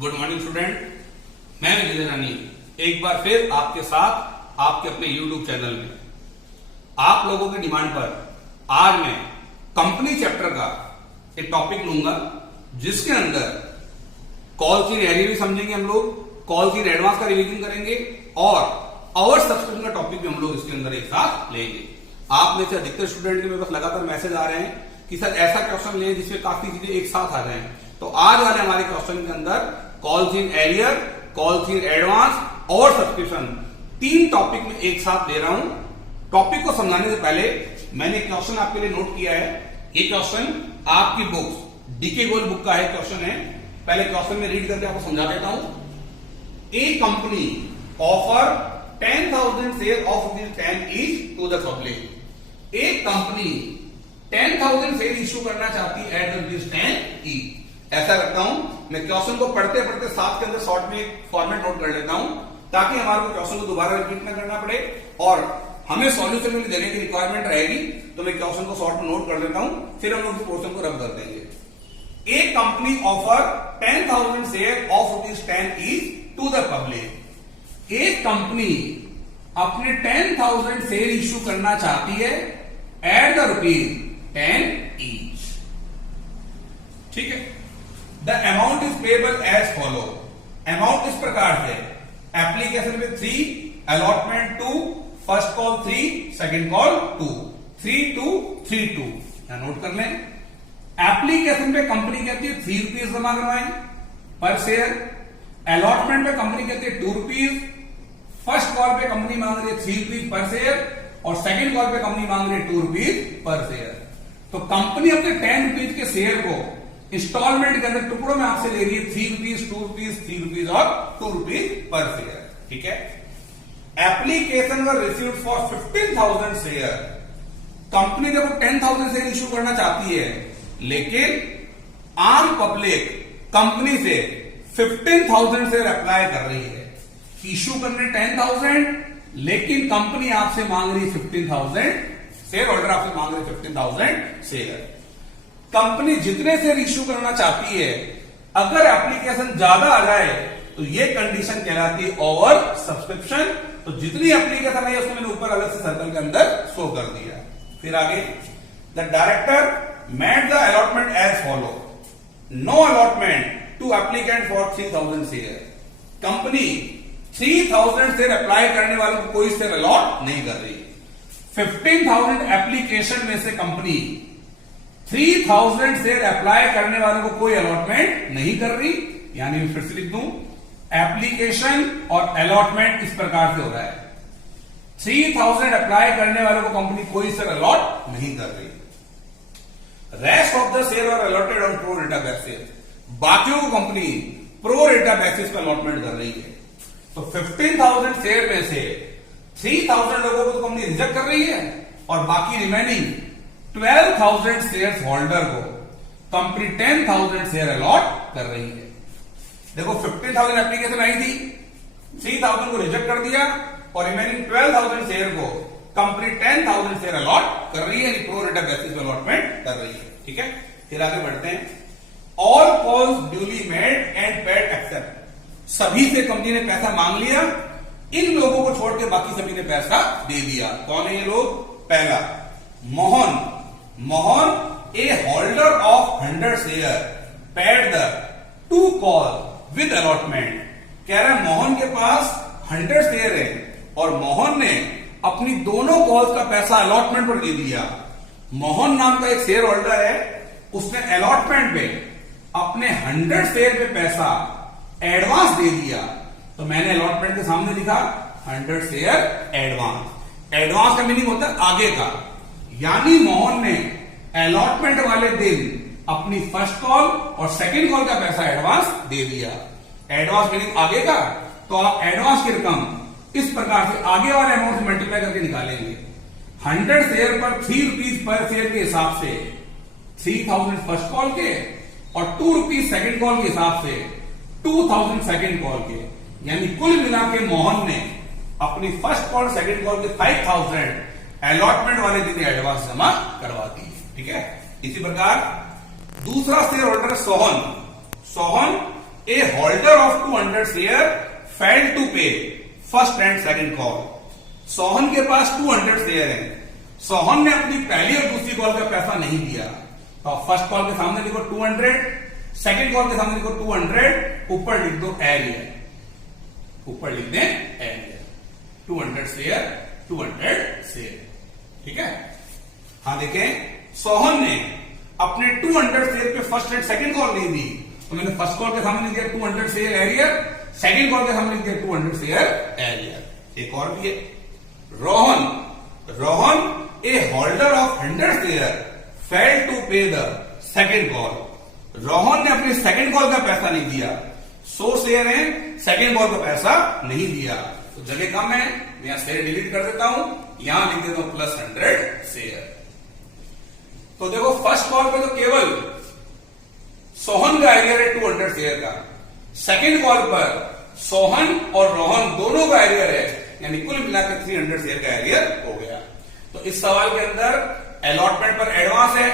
Good morning student, मैं विजय रानी एक बार फिर आपके साथ आपके अपने YouTube चैनल में आप लोगों की डिमांड पर आज मैं कंपनी चैप्टर का एक टॉपिक लूंगा जिसके अंदर कॉल्स इन एरिया भी समझेंगे हम लोग, कॉल्स इन एडवांस का रिवीजन करेंगे और आवर सब्सक्रिप्शन का टॉपिक भी हम लोग इसके अंदर एक साथ लेंगे। आप में से अधिकतर स्टूडेंट के मेरे पास लगातार मैसेज आ रहे हैं कि सर ऐसा क्वेश्चन लें जिसमें काफी चीजें एक साथ आ जाएं। तो आज वाले हमारे क्वेश्चन के अंदर calls in arrear, calls in advance और सब्सक्रिप्शन तीन टॉपिक में एक साथ ले रहा हूं। टॉपिक को समझाने से पहले मैंने क्वेश्चन आपके लिए नोट किया है। ये क्वेश्चन आपकी बुक्स डीके गोल बुक का है क्वेश्चन है। पहले क्वेश्चन में रीड करके आपको समझा देता हूं। A company offer 10,000 share of ₹10 each to the public. एक कंपनी 10,000 शेयर इश्यू करना चाहती है एट ₹10 ईच। ऐसा करता हूं, मैं क्वेश्चन को पढ़ते पढ़ते साथ के अंदर शॉर्ट में एक फॉर्मेट नोट कर लेता हूं ताकि हमारे को क्वेश्चन को दोबारा रिपीट ना करना पड़े और हमें सॉल्यूशन में देने की रिक्वायरमेंट रहेगी। तो मैं क्वेश्चन को शॉर्ट में नोट कर लेता हूं, फिर हम लोग इस पोर्शन को रब कर देंगे। एक company offer 10,000 share of ₹10 each to the public. एक कंपनी अपने 10,000 शेयर इश्यू करना चाहती है एट द ₹10 ईच। ठीक है। The amount is payable as follow. Amount इस प्रकार से, एप्लीकेशन में 3, allotment 2, first call 3, second call 2, 3,232। यहां नोट कर लें। एप्लीकेशन पे कंपनी कहती है ₹3 जमा करवाएं पर शेयर। अलॉटमेंट पे कंपनी कहती है ₹2। फर्स्ट कॉल पे कंपनी मांग रही है ₹3 पर शेयर और सेकंड कॉल पे कंपनी मांग रही है ₹2 पर शेयर। तो कंपनी अपने ₹10 के शेयर को इंस्टॉलमेंट के अंदर टुकड़ों में आपसे ले रही है ₹3, ₹2, ₹3 और ₹2 पर शेयर। ठीक है। Application were received for 15,000 share. Company देखो 10,000 शेयर इश्यू करना चाहती है लेकिन आम पब्लिक कंपनी से 15,000 शेयर अप्लाई कर रही है। इश्यू करने 10,000 लेकिन कंपनी आपसे मांग रही है 15,000 शेयर। ऑर्डर आपसे मांग रही है 15,000 शेयर। कंपनी जितने शेयर इश्यू करना चाहती है अगर एप्लीकेशन ज्यादा आ जाए तो ये कंडीशन कहलाती है ओवर सब्सक्रिप्शन। तो जितनी एप्लीकेशन है उसको मैंने ऊपर अलग से सर्कल के अंदर शो कर दिया। फिर आगे, the director made the allotment as follow. No allotment to applicant for 3,000 share. Company 3,000 share apply करने वालों को कोई शेयर अलॉट नहीं कर रही। 15,000 एप्लीकेशन में से कंपनी 3,000 शेयर अप्लाई करने वालों को कोई अलॉटमेंट नहीं कर रही। यानी मैं फिर से लिख दूं, एप्लीकेशन और अलॉटमेंट इस प्रकार से हो रहा है। 3,000 अप्लाई करने वालों को कंपनी कोई शेयर अलॉट नहीं कर रही। Rest of the share are allotted on pro rata basis. बाकियों को कंपनी प्रो रेटा बेसिस पर अलॉटमेंट कर रही है। तो 15,000 शेयर में से 3,000 लोगों को तो कंपनी रिजेक्ट कर रही है और बाकी रिमेनिंग 12,000 शेयर होल्डर को कंपनी 10,000 शेयर अलॉट कर रही है। देखो 15,000 एप्लीकेशन आई थी, 3,000 को रिजेक्ट कर दिया और रिमेनिंग 12,000 शेयर को कंपनी 10,000 शेयर अलॉट कर रही है, यानी प्रो रेटा बेसिस पर अलॉटमेंट कर रही है। ठीक है। फिर आगे बढ़ते हैं। All calls duly made and paid except. सभी से कंपनी ने पैसा मांग लिया, इन लोगों को छोड़ के बाकी सभी ने पैसा दे दिया। कौन है ये लोग? पहला, Mohan a holder of 100 share paid the 2 call with allotment. कह रहा है मोहन के पास 100 शेयर है और मोहन ने अपनी दोनों कॉल्स का पैसा अलॉटमेंट पर दे दिया। मोहन नाम का एक शेयर होल्डर है, उसने अलॉटमेंट पे अपने 100 शेयर पे पैसा एडवांस दे दिया। तो मैंने अलॉटमेंट के सामने लिखा 100 शेयर एडवांस। एडवांस का मीनिंग होता है आगे का, यानी मोहन ने अलॉटमेंट वाले दिन अपनी फर्स्ट कॉल और सेकंड कॉल का पैसा एडवांस दे दिया। एडवांस मीनिंग आगे का, तो आप एडवांस की रकम इस प्रकार से आगे वाले अमाउंट से मल्टीप्लाई करके निकालेंगे। 100 शेयर पर ₹3 पर शेयर के हिसाब से 3,000 फर्स्ट कॉल के और ₹2 सेकंड कॉल के हिसाब से 2,000 सेकंड कॉल के, यानी कुल मिला के मोहन ने अपनी फर्स्ट कॉल सेकंड कॉल के 5,000 अलॉटमेंट वाले दिन एडवांस जमा करवा दी। ठीक है। इसी प्रकार दूसरा share holder Sohan a holder of 200 share failed to pay first and second call. Sohan के पास 200 शेयर है, सोहन ने अपनी पहली और दूसरी कॉल का पैसा नहीं दिया, तो फर्स्ट कॉल के सामने लिखो 200, सेकंड कॉल के सामने लिखो 200, ऊपर लिख दो एरियर, ऊपर लिख दें एरियर, 200 शेयर 200 शेयर। ठीक है, हाँ देखें, सोहन ने अपने 200 शेयर पे फर्स्ट एंड सेकंड कॉल नहीं दी, तो मैंने फर्स्ट कॉल के सामने लिख दिया 200 शेयर एरियर, सेकंड कॉल के सामने लिख दिया 200 शेयर एरियर। एक और भी है, Rohan a holder of 100 share fail to pay the second call. Rohan ने अपनी सेकंड कॉल का पैसा नहीं दिया, 100 शेयर है, सेकंड कॉल का पैसा नहीं दिया, तो जगह कम है, मैं यहां शेयर डिलीट कर देता हूं, यहां लिख देता हूं प्लस 100 शेयर। तो देखो फर्स्ट कॉल पे तो केवल सोहन का एरियर है 200 शेयर का, सेकंड कॉल पर सोहन और रोहन दोनों का एरियर है, यानी कुल मिलाकर 300 शेयर का एरियर हो गया। तो इस सवाल के अंदर अलॉटमेंट पर एडवांस है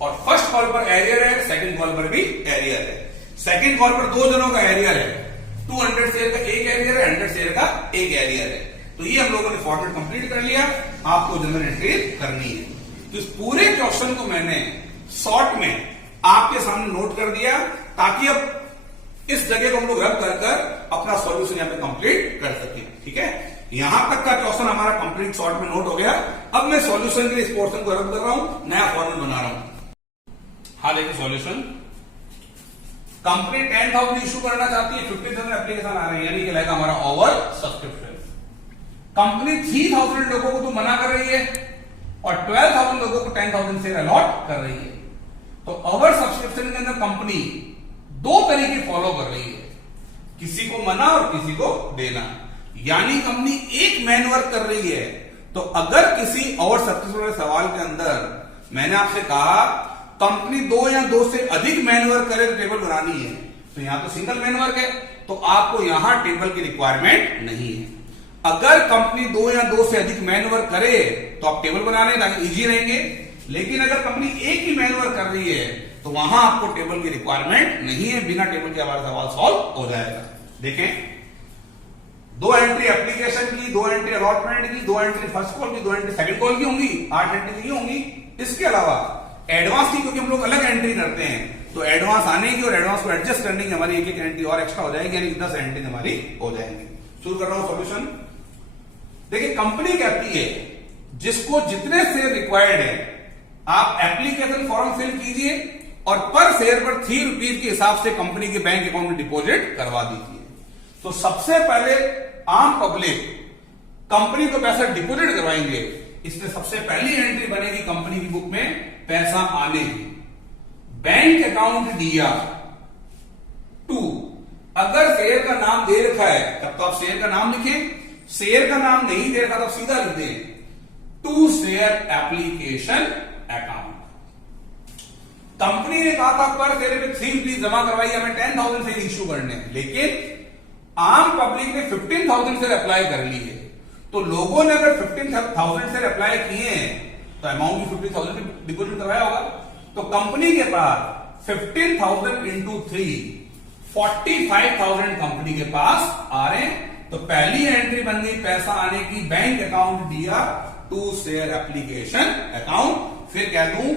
और फर्स्ट कॉल पर एरियर है, सेकंड कॉल पर भी एरियर है। सेकंड कॉल पर दो जनों का एरियर है, 200 शेयर का एक एरियर है, 100 शेयर का एक एरियर है। तो ये हम लोगों ने फॉर्मेट कंप्लीट कर लिया, आपको जनरल एंट्री करनी है। तो इस पूरे क्वेश्चन को मैंने शॉर्ट में आपके सामने नोट कर दिया, ताकि अब इस जगह को हम लोग रब कर अपना सॉल्यूशन यहां पे कंप्लीट कर सके। ठीक है, यहां तक का क्वेश्चन हमारा कंप्लीट शॉर्ट में नोट हो गया। अब मैं सॉल्यूशन के लिए इस पोर्शन को रब कर रहा हूं, नया फॉर्मूला बना रहा हूं। हाँ देखिए सॉल्यूशन, कंपनी 10,000 इशू करना चाहती है, 50,000 एप्लीकेशन आ रहे हैं, यानी कि लगेगा हमारा ओवर सब्सक्रिप्शन। कंपनी 3,000 लोगों को तो मना कर रही है और 12,000 लोगों को 10,000 शेयर अलॉट कर रही है। तो ओवर सब्सक्रिप्शन के अंदर कंपनी दो तरीके फॉलो कर रही है, किसी को मना और किसी को देना, यानी कंपनी एक मैनवर्क कर रही है। तो अगर किसी ओवर सब्सक्रिप्शन वाले सवाल के अंदर मैंने आपसे कहा कंपनी 2 या 2 से अधिक मैनवर्क करे तो टेबल बनानी है, तो यहां तो सिंगल मैनवर्क है, तो आपको यहां टेबल की रिक्वायरमेंट नहीं है। अगर कंपनी 2 या 2 से अधिक मैनवर्क करे तो आप टेबल बना लें ताकि इजी रहेंगे, लेकिन अगर कंपनी एक ही मैनवर्क कर रही है तो वहां आपको टेबल की रिक्वायरमेंट नहीं है, बिना टेबल के हमारा सवाल सॉल्व हो जाएगा। देखें, 2 एंट्री एप्लीकेशन की, 2 एंट्री अलॉटमेंट की, 2 एंट्री फर्स्ट कॉल की, 2 एंट्री सेकंड कॉल की होंगी, 8 एंट्री की होंगी। इसके अलावा एडवांस की, क्योंकि हम लोग अलग एंट्री करते हैं, तो एडवांस आने की और एडवांस को एडजस्ट करने की हमारी एक एंट्री और एक्स्ट्रा हो जाएगी, यानी 10 एंट्री हमारी हो जाएंगी। शुरू कर रहा हूं सॉल्यूशन। देखिए, कंपनी कहती है जिसको जितने शेयर रिक्वायर्ड है आप एप्लीकेशन फॉर्म फिल कीजिए और पर शेयर पर 3 रुपीज के हिसाब से कंपनी के बैंक अकाउंट में डिपॉजिट करवा दीजिए। तो सबसे पहले आम पब्लिक कंपनी को पैसा डिपॉजिट करवाएंगे, इसमें सबसे पहली एंट्री बनेगी कंपनी की बुक में पैसा आने की, बैंक अकाउंट दिया टू। अगर शेयर का नाम दे रखा है तब तो आप शेयर का नाम लिखें, शेयर का नाम नहीं दे रखा तो सीधा लिख दें to share application account. Company ने कहा था पर शेयर पे 3 रुपीज जमा करवाई, हमें 10,000 शेयर इश्यू करने, लेकिन आम पब्लिक ने 15,000 शेयर अप्लाई कर ली है। तो लोगों ने अगर 15,000 शेयर अप्लाई किए हैं तो अमाउंट भी 50,000 डिपॉजिट करवाया होगा। तो कंपनी के पास 15,000 इंटू 3 45,000 कंपनी के पास आ रहे हैं। तो पहली एंट्री बन गई पैसा आने की, बैंक अकाउंट दिया टू शेयर एप्लीकेशन अकाउंट। फिर कह दूं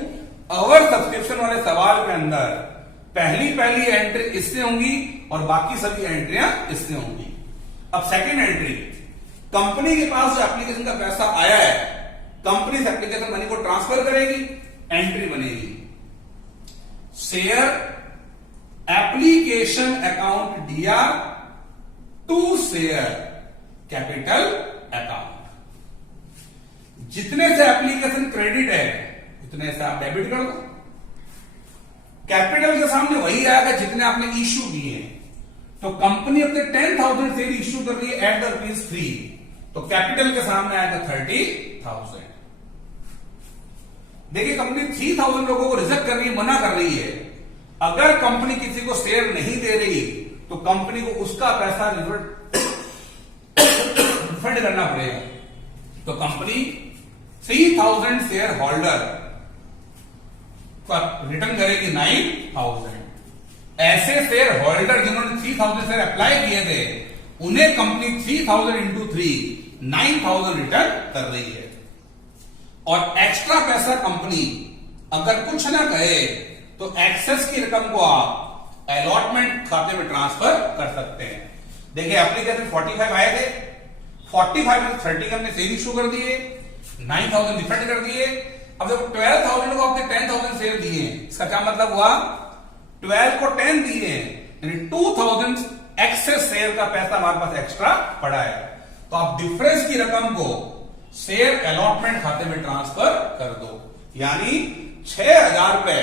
ओवर सब्सक्रिप्शन वाले सवाल के अंदर पहली एंट्री इससे होंगी और बाकी सभी एंट्रियां इससे होंगी। अब सेकंड एंट्री, कंपनी के पास जो एप्लीकेशन का पैसा आया है, कंपनी इस एप्लीकेशन मनी को ट्रांसफर करेगी, एंट्री बनेगी शेयर एप्लीकेशन अकाउंट दिया टू शेयर कैपिटल अकाउंट। जितने से एप्लीकेशन क्रेडिट है उतने से आप डेबिट कर दो। कैपिटल के सामने वही आएगा जितने आपने इश्यू किए हैं। तो कंपनी अपने 10,000 शेयर इश्यू कर रही है एट द ₹3, तो कैपिटल के सामने आएगा 30,000। देखिए, कंपनी 3,000 लोगों को रिजेक्ट कर रही है, मना कर रही है। अगर कंपनी किसी को शेयर नहीं दे रही तो कंपनी को उसका पैसा रिफंड करना पड़ेगा। तो कंपनी 3,000 शेयर होल्डर पर रिटर्न करेगी 9,000। ऐसे शेयर होल्डर जिन्होंने 3000 शेयर अप्लाई किए थे उन्हें कंपनी 3000 इंटू 3 9000 रिटर्न कर रही है। और एक्स्ट्रा पैसा कंपनी अगर कुछ ना कहे तो एक्सेस की रकम को आप अलॉटमेंट खाते में ट्रांसफर कर सकते हैं। देखिए एप्लीकेशन 45 आए थे, 45 में 30 हमने शेयर इशू कर दिए, 9000 रिफंड कर दिए। अब जब 12000 को आपने 10000 शेयर दिए, इसका क्या मतलब हुआ? 12 को 10 दिए, यानी 2000 एक्सेस शेयर का पैसा हमारे पास एक्स्ट्रा पड़ा है। तो आप डिफरेंस की रकम को शेयर अलॉटमेंट खाते में ट्रांसफर कर दो, यानी 6000 रुपए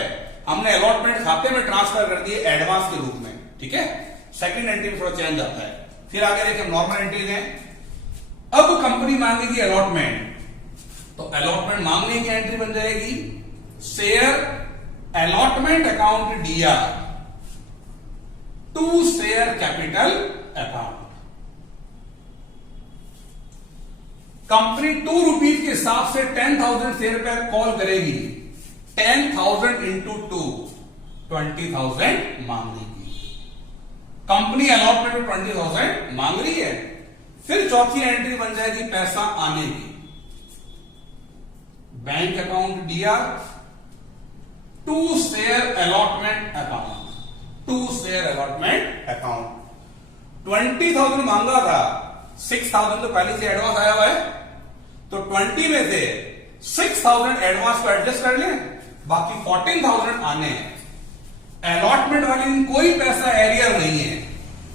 हमने अलॉटमेंट खाते में ट्रांसफर कर दिए एडवांस के रूप में। ठीक है, सेकंड एंट्री में थोड़ा चेंज आता है। फिर आगे देखिए नॉर्मल एंट्रीज हैं। अब कंपनी मांगेगी अलॉटमेंट, तो अलॉटमेंट मांगने की एंट्री बन जाएगी share allotment account DR to share capital account. Company 2 rupees के हिसाब से 10,000 शेयर पे कॉल करेगी, 10,000 इंटू 2 20,000 मांगेगी। कंपनी अलॉटमेंट में 20,000 मांग रही है। फिर चौथी एंट्री बन जाएगी पैसा आने की, bank account DR to share allotment account, to share allotment account. 20,000 मांगा था, 6,000 तो पहले से एडवांस आया हुआ है, तो 20 में से 6,000 एडवांस को एडजस्ट कर लें, बाकी 14,000 आने हैं। अलॉटमेंट वाले दिन कोई पैसा एरियर नहीं है,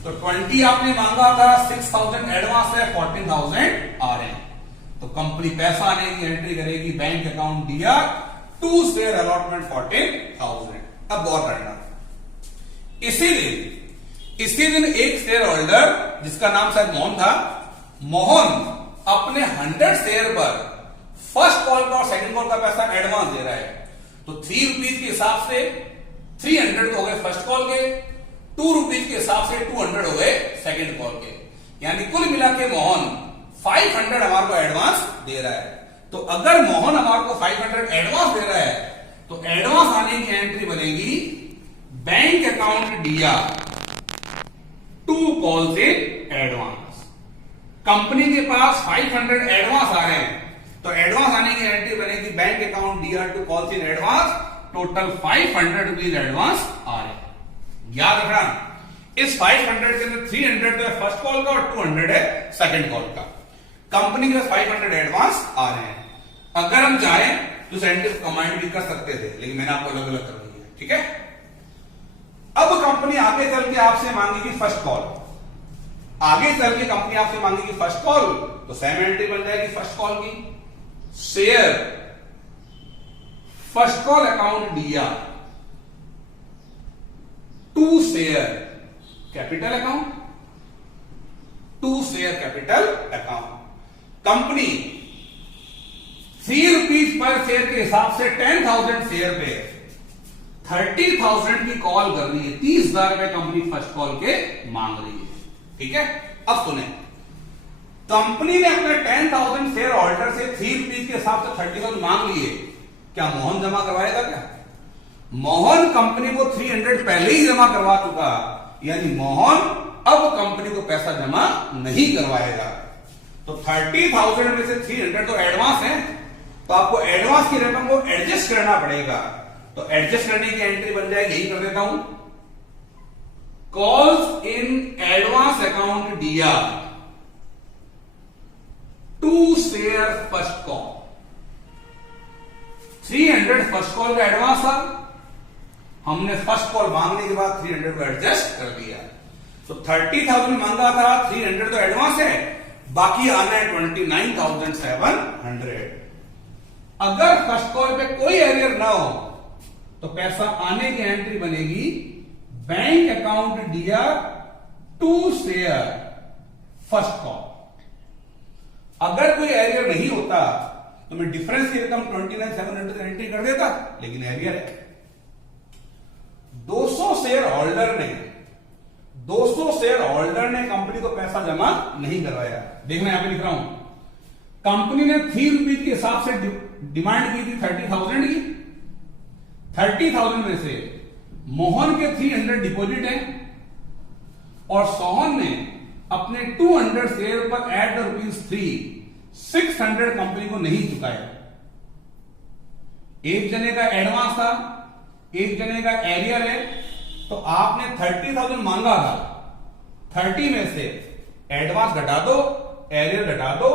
तो 20 आपने मांगा था, 6,000 एडवांस है, 14,000 आ रहे हैं। तो कंपनी पैसा आने की एंट्री करेगी bank account DR to share allotment 14,000। अब गौर करना, इसी दिन एक शेयर होल्डर जिसका नाम शायद मोहन था, मोहन अपने 100 शेयर पर फर्स्ट कॉल का और सेकंड कॉल का पैसा एडवांस दे रहा है। तो 3 रुपीज के हिसाब से 300 हो गए फर्स्ट कॉल के, 2 रुपीज के हिसाब से 200 हो गए सेकंड कॉल के, यानी कुल मिला के मोहन 500 हमारे को एडवांस दे रहा है। तो अगर मोहन हमारे को 500 एडवांस दे रहा है, तो एडवांस आने की एंट्री बनेगी bank account DR to calls in advance. Company के पास 500 एडवांस आ रहे हैं, तो एडवांस आने की एंट्री बनेगी bank account DR to calls in advance, total 500 rupees advance आ रहे हैं। याद रखना, इस 500 के अंदर 300 तो है फर्स्ट कॉल का और 200 है सेकंड कॉल का। कंपनी के पास 500 एडवांस आ रहे हैं। अगर हम चाहें तो सेंटिव कमांड भी कर सकते थे, लेकिन मैंने आपको अलग अलग कर दी है। ठीक है, अब कंपनी आगे चल के आपसे मांगेगी फर्स्ट कॉल, आगे चल के कंपनी आपसे मांगेगी फर्स्ट कॉल, तो सेम एंट्री बन जाएगी फर्स्ट कॉल की, share first call account DR to share capital account, to share capital account. Company 3 rupees पर शेयर के हिसाब से 10,000 शेयर पे 30,000 की कॉल कर रही है, 30,000 रुपए कंपनी फर्स्ट कॉल के मांग रही है। ठीक है, अब सुने, कंपनी ने अपने 10,000 शेयर होल्डर से 3 रुपीज के हिसाब से 30,000 मांग लिए, क्या मोहन जमा करवाएगा? क्या मोहन कंपनी को 300 पहले ही जमा करवा चुका, यानी मोहन अब कंपनी को पैसा जमा नहीं करवाएगा। तो 30,000 में से 300 तो एडवांस है, तो आपको एडवांस की रकम को एडजस्ट करना पड़ेगा। तो एडजस्ट करने की एंट्री बन जाएगी, यही कर देता हूं, calls in advance account DR to share first call. 300 first call का एडवांस था, हमने फर्स्ट कॉल मांगने के बाद 300 को एडजस्ट कर दिया। तो 30,000 मांगा था, 300 तो एडवांस है, बाकी आना है 29,700। अगर फर्स्ट कॉल पे कोई एरियर ना हो तो पैसा आने की एंट्री बनेगी bank account DR to share first call. अगर कोई एरियर नहीं होता तो मैं डिफरेंस की रकम 29,700 एंट्री कर देता, लेकिन एरियर है। 200 शेयर होल्डर ने कंपनी को पैसा जमा नहीं करवाया। देखना यहां पे लिख रहा हूं, कंपनी ने 3 रुपीज के हिसाब से डिमांड की थी 30,000 की। 30,000 में से मोहन के 300 डिपॉजिट है और सोहन ने अपने 200 शेयर पर एट द ₹3 600 कंपनी को नहीं चुकाया। एक जने का एडवांस था, एक जने का एरियर है, तो आपने 30,000 मांगा था, 30 में से एडवांस घटा दो, एरियर घटा दो,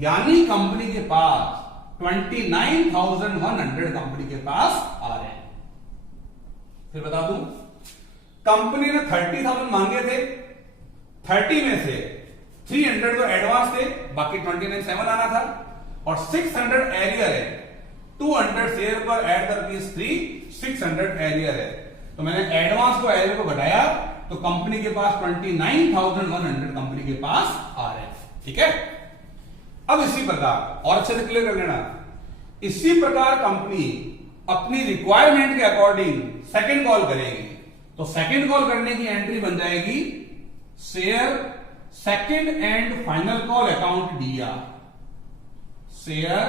यानी कंपनी के पास 29,100 कंपनी के पास आ रहे हैं। फिर बता दूं, कंपनी ने 30,000 मांगे थे, 30 में से 300 तो एडवांस थे, बाकी 29,700 आना था और 600 एरियर है। 200 शेयर पर एट द ₹3 600 एरियर है, तो मैंने एडवांस को एरियर को घटाया तो कंपनी के पास 29,100 कंपनी के पास आ रहे हैं। ठीक है, अब इसी प्रकार और अच्छे से क्लियर कर लेना, इसी प्रकार कंपनी अपनी रिक्वायरमेंट के अकॉर्डिंग सेकंड कॉल करेगी, तो सेकंड कॉल करने की एंट्री बन जाएगी share second and final call account DR, share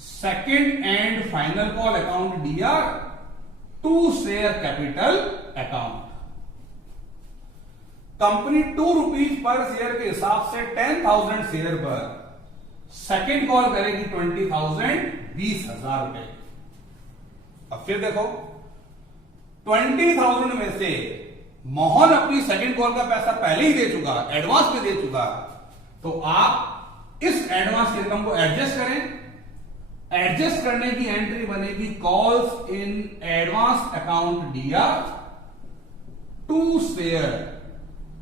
second and final call account DR to share capital account. Company ₹2 पर शेयर के हिसाब से 10,000 शेयर पर सेकंड कॉल करेगी 20,000 20,000 रुपए। अब फिर देखो, 20,000 में से मोहन अपनी सेकंड कॉल का पैसा पहले ही दे चुका, एडवांस में दे चुका, तो आप इस एडवांस की रकम को एडजस्ट करें। एडजस्ट करने की एंट्री बनेगी calls in advance account DR to share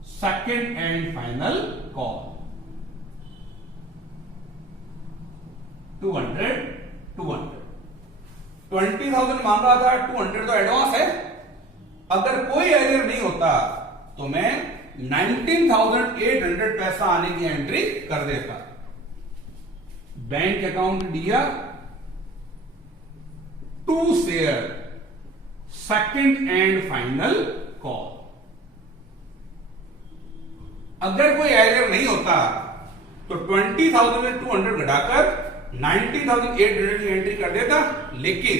second and final call 200 20,000 मांगा था, 200 तो एडवांस है। अगर कोई एरियर नहीं होता तो मैं 19,800 पैसा आने की एंट्री कर देता। Bank account DR to share second and final call. अगर कोई एरियर नहीं होता तो 20,000 में 200 घटाकर 19,800 की एंट्री कर देता, लेकिन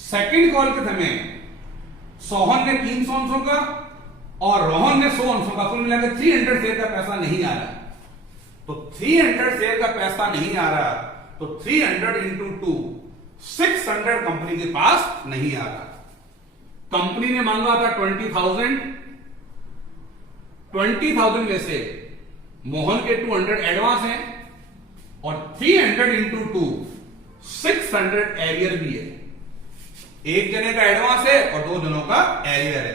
सेकंड कॉल के समय सोहन ने 300 का और रोहन ने 100 का, कुल मिलाकर 300 शेयर का पैसा नहीं आ रहा। तो 300 शेयर का पैसा नहीं आ रहा, तो 300 इंटू 2 600 कंपनी के पास नहीं आ रहा। कंपनी ने मांगा था 20,000 में से मोहन के 200 एडवांस हैं और 300 इंटू 2 600 एरियर भी है। एक जने का एडवांस है और 2 जनों का एरियर है,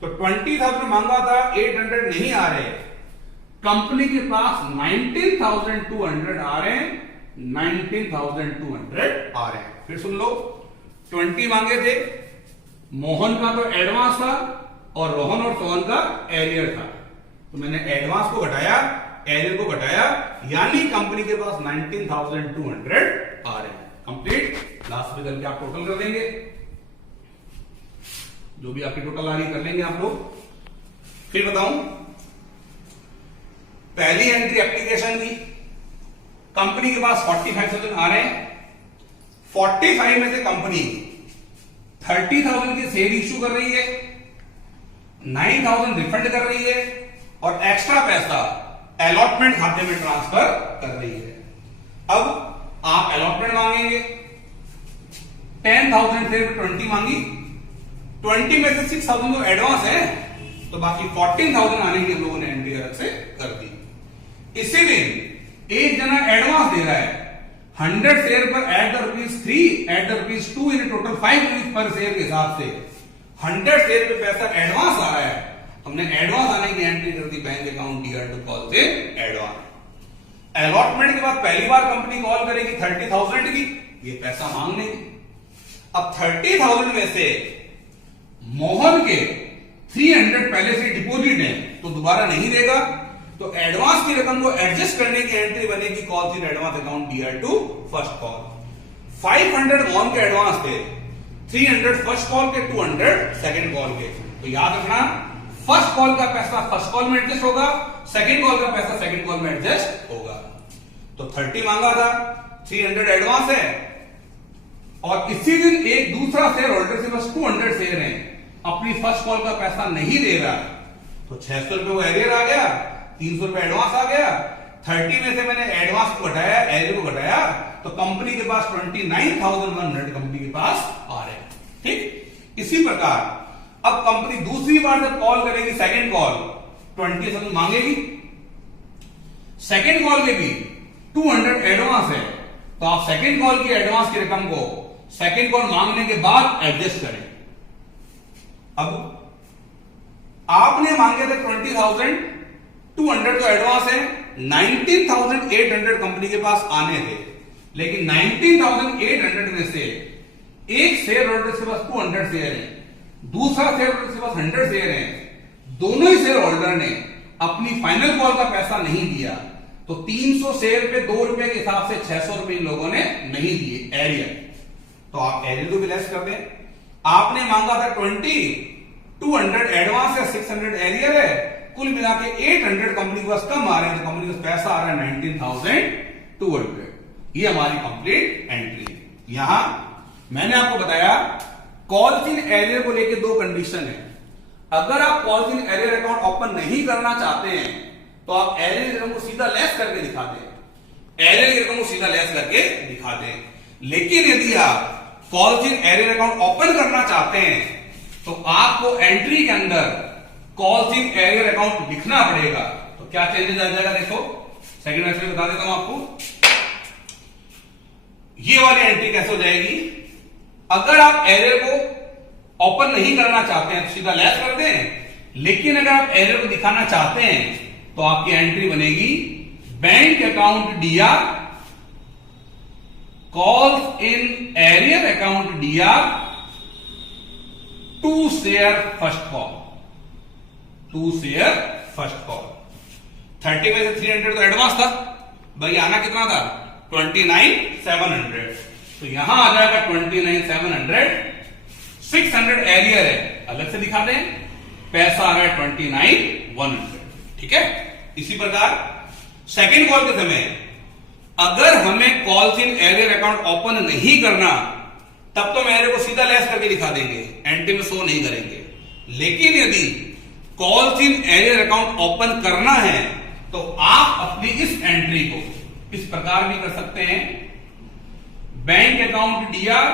तो 20,000 मांगा था, 800 नहीं आ रहे, कंपनी के पास 19,200 आ रहे हैं, 19,200 आ रहे हैं। फिर सुन लो, 20 मांगे थे, मोहन का तो एडवांस था और रोहन और सोहन का एरियर था, तो मैंने एडवांस को घटाया, एरियर को घटाया, यानी कंपनी के पास 19,200 आ रहे हैं। कंप्लीट। लास्ट में करके आप टोटल कर देंगे, जो भी आपकी टोटल आ रही कर लेंगे आप लोग। फिर बताऊं, पहली एंट्री एप्लीकेशन की, कंपनी के पास 45,000 आ रहे हैं, 45 में से कंपनी 30,000 की शेयर इश्यू कर रही है, 9,000 रिफंड कर रही है और एक्स्ट्रा पैसा अलॉटमेंट खाते में ट्रांसफर कर रही है। अब आप अलॉटमेंट मांगेंगे, 10,000 शेयर 20 मांगी, 20 में से 6,000 तो एडवांस है, तो बाकी 14,000 आने की हम लोगों ने एंट्री अलग से कर दी। इसी दिन एक जना एडवांस दे रहा है 100 शेयर पर at the ₹3 at the ₹2 in total ₹5 पर शेयर के हिसाब से 100 शेयर पे पैसा एडवांस आ रहा है, हमने एडवांस आने की एंट्री कर दी bank account DR to call से एडवांस। अलॉटमेंट के बाद पहली बार कंपनी कॉल करेगी 30,000 की, ये पैसा मांग लेगी। अब 30,000 में से मोहन के 300 पहले से डिपॉजिट है तो दोबारा नहीं देगा, तो एडवांस की रकम को एडजस्ट करने की एंट्री बनेगी call in advance account DR to first call. 500 Mohan के एडवांस थे, 300 फर्स्ट कॉल के, 200 सेकंड कॉल के। तो याद रखना, फर्स्ट कॉल का पैसा फर्स्ट कॉल में एडजस्ट होगा, सेकंड कॉल का पैसा सेकंड कॉल में एडजस्ट होगा। तो 30 मांगा था, 300 एडवांस है, और इसी दिन एक दूसरा शेयर होल्डर से बस 200 शेयर हैं, अपनी फर्स्ट कॉल का पैसा नहीं दे रहा, तो 600 रुपए वो एरियर आ गया, 300 रुपए एडवांस आ गया, 30 में से मैंने एडवांस को घटाया, एरियर को घटाया, तो कंपनी के पास 29,100 कंपनी के पास आ रहे हैं। ठीक, इसी प्रकार अब कंपनी दूसरी बार जब कॉल करेगी, सेकेंड कॉल 20,000 मांगेगी, सेकेंड कॉल में भी 200 एडवांस है, तो आप सेकेंड कॉल की एडवांस की रकम को सेकेंड कॉल मांगने के बाद एडजस्ट करें। अब आपने मांगे थे 20,200 तो एडवांस है, 19,800 कंपनी के पास आने थे, लेकिन 19,800 में से एक शेयर होल्डर के पास 200 शेयर है, दूसरा शेयर होल्डर के पास 100 शेयर है, दोनों ही शेयर होल्डर ने अपनी फाइनल कॉल का पैसा नहीं दिया, तो 300 शेयर पे 2 रुपए के हिसाब से 600 रुपए इन लोगों ने नहीं दिए एरियर, तो आप एरियर को भी लेस कर दें। आपने मांगा था 200 एडवांस है, 600 एरियर है, कुल मिला के 800 कंपनी के पास कम आ रहे हैं, तो कंपनी के पास पैसा आ रहा है 19,200। ये हमारी कंप्लीट एंट्री है। यहां मैंने आपको बताया कॉल्स इन एरियर को लेकर 2 कंडीशन है। अगर आप calls in arrear account open नहीं करना चाहते हैं तो आप एरियर रकम को सीधा लेस करके दिखा दें, एरियर की रकम को सीधा लेस करके दिखा दें। लेकिन यदि आप calls in arrear account open करना चाहते हैं तो आपको एंट्री के अंदर कॉल्स इन एरियर अकाउंट लिखना पड़ेगा। तो क्या चेंजेस आ जाएगा, देखो सेकंड में बता देता हूं आपको। ये वाली एंट्री कैसे हो जाएगी, अगर आप एरियर को ओपन नहीं करना चाहते हैं तो सीधा लेस कर दें, लेकिन अगर आप एरियर को दिखाना चाहते हैं तो आपकी एंट्री बनेगी bank account D R, calls in arrear account DR, 2 share first call, 2 share first call. 30 में से 300 तो एडवांस था, भाई आना कितना था 29,700, तो यहां आ जाएगा 29,700, 600 एरियर है, अलग से दिखा दें, पैसा आ रहा है 29,100। ठीक है, इसी प्रकार सेकेंड कॉल के समय अगर हमें calls in arrear account open नहीं करना तब तो हम एरियर को सीधा लेस करके दिखा देंगे, एंट्री में शो नहीं करेंगे। लेकिन यदि calls in arrear account open करना है तो आप अपनी इस एंट्री को इस प्रकार भी कर सकते हैं, bank account D R,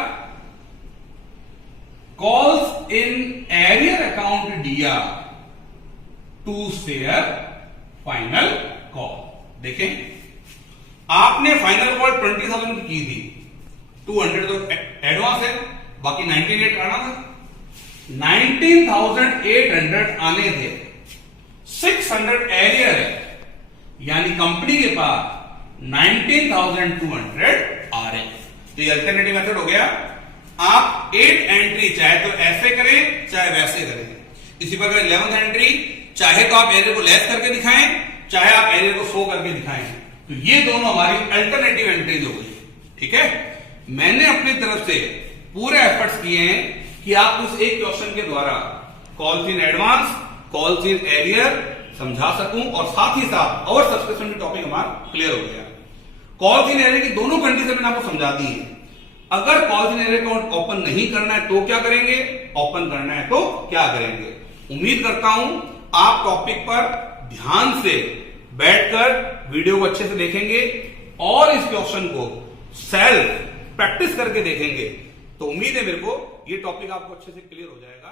calls in arrear account DR, 2 share final call. देखें आपने फाइनल कॉल 20,000 की थी, 200 तो एडवांस है, बाकी 98 आना था, 19,800 आने थे, 600 एरियर है, यानी कंपनी के पास 19,200 आ रहे हैं। तो ये अल्टरनेटिव मेथड हो गया। आप 8 एंट्री चाहे तो ऐसे करें चाहे वैसे करें। इसी प्रकार 11th एंट्री चाहे तो आप एरियर को लेस करके दिखाएं, चाहे आप एरियर को शो करके दिखाएं। तो ये दोनों हमारी अल्टरनेटिव एंट्रीज हो गई। ठीक है, मैंने अपनी तरफ से पूरे एफर्ट्स किए हैं कि आप उस एक क्वेश्चन के द्वारा calls in advance, calls in arrear समझा सकूं और साथ ही साथ और सब्सक्रिप्शन की टॉपिक हमारा क्लियर हो गया। कॉल्स इन एरियर की दोनों कंडीशन मैंने आपको समझा दी है। अगर calls in arrear account open नहीं करना है तो क्या करेंगे, ओपन करना है तो क्या करेंगे। उम्मीद करता हूं आप टॉपिक पर ध्यान से बैठकर वीडियो को अच्छे से देखेंगे और इस क्वेश्चन को सेल्फ प्रैक्टिस करके देखेंगे, तो उम्मीद है मेरे को ये टॉपिक आपको अच्छे से क्लियर हो जाएगा।